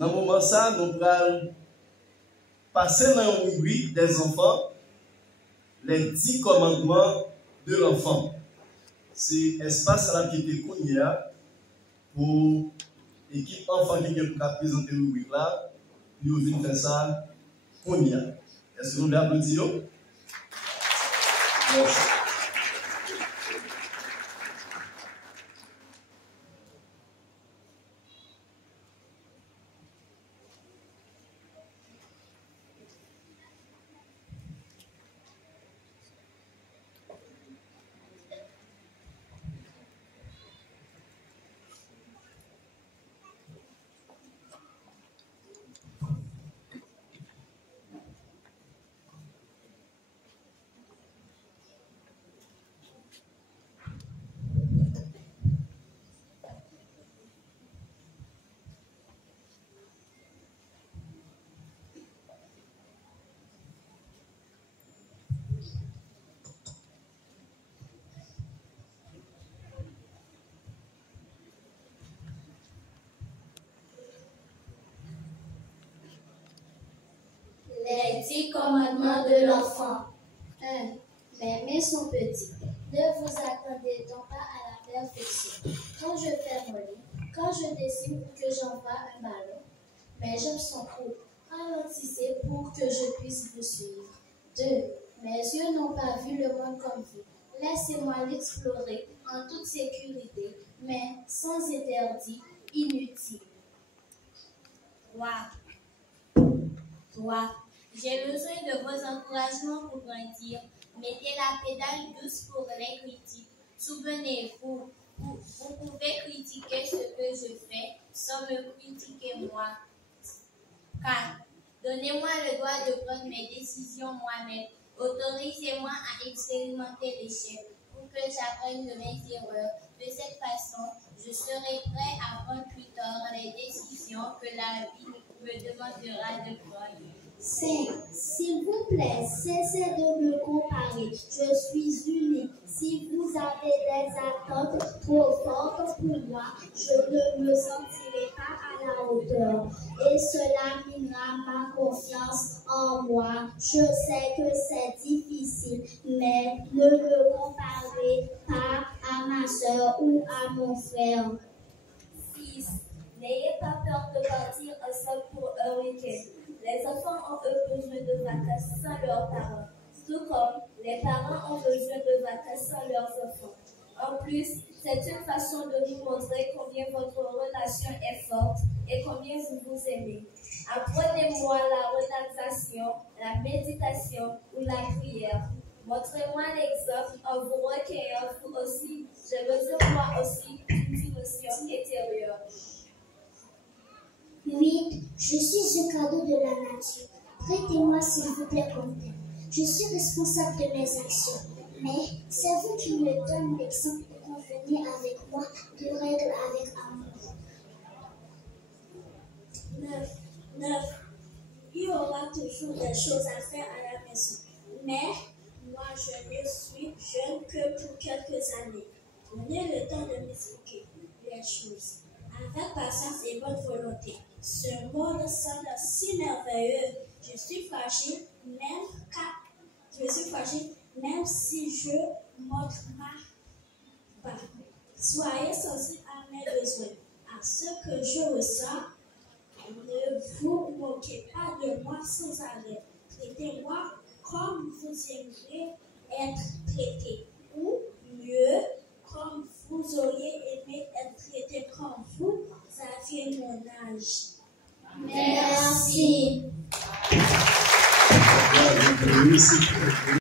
Dans le moment ça, nous allons passer dans une rubrique des enfants, les 10 commandements de l'enfant. C'est espace à la piété qu'on y a pour l'équipe enfant qui vient pour présenter une rubrique là, puis on vient faire ça qu'on y a. Est-ce que vous voulez applaudir? Les 10 commandements de l'enfant. 1. Mes mains sont petites. Ne vous attendez donc pas à la perfection. Quand je fais mon lit, quand je dessine ou que j'envoie un ballon, mes jambes sont courtes. Ralentissez pour que je puisse vous suivre. 2. Mes yeux n'ont pas vu le monde comme vous. Laissez-moi l'explorer en toute sécurité, mais sans interdit inutile. 3. J'ai besoin de vos encouragements pour grandir. Mettez la pédale douce pour les critiques. Souvenez-vous, vous pouvez critiquer ce que je fais sans me critiquer moi. 4. Donnez-moi le droit de prendre mes décisions moi-même. Autorisez-moi à expérimenter l'échec pour que j'apprenne de mes erreurs. De cette façon, je serai prêt à prendre plus tard les décisions que la vie me demandera de prendre. 5. S'il vous plaît, cessez de me comparer. Je suis unique. Si vous avez des attentes trop fortes pour moi, je ne me sentirai pas à la hauteur. Et cela minera ma confiance en moi. Je sais que c'est difficile, mais ne me comparez pas à ma soeur ou à mon frère. 6. N'ayez pas peur de partir ensemble pour un week-end. Les enfants ont besoin de vacances sans leurs parents, tout comme les parents ont besoin de vacances sans leurs enfants. En plus, c'est une façon de nous montrer combien votre relation est forte et combien vous vous aimez. Apprenez-moi la relaxation, la méditation ou la prière. Montrez-moi l'exemple en vous recueillant vous aussi. J'ai besoin moi aussi d'une dimension intérieure. 8. Je suis un cadeau de la nature. Prêtez-moi s'il vous plaît contact. Je suis responsable de mes actions. Mais c'est vous qui me donnez l'exemple de convenir avec moi, de règles avec amour. 9. Il y aura toujours des choses à faire à la maison. Mais moi, je ne suis jeune que pour quelques années. Prenez le temps de m'expliquer les choses. Avec patience et bonne volonté. Ce monde semble si merveilleux. Je suis fragile, même si je montre ma part. Soyez sensibles à mes besoins, à ce que je ressens. Ne vous moquez pas de moi sans arrêt. Traitez-moi comme vous aimeriez être traité, ou mieux, comme vous auriez aimé être traité quand vous aviez mon âge. Merci.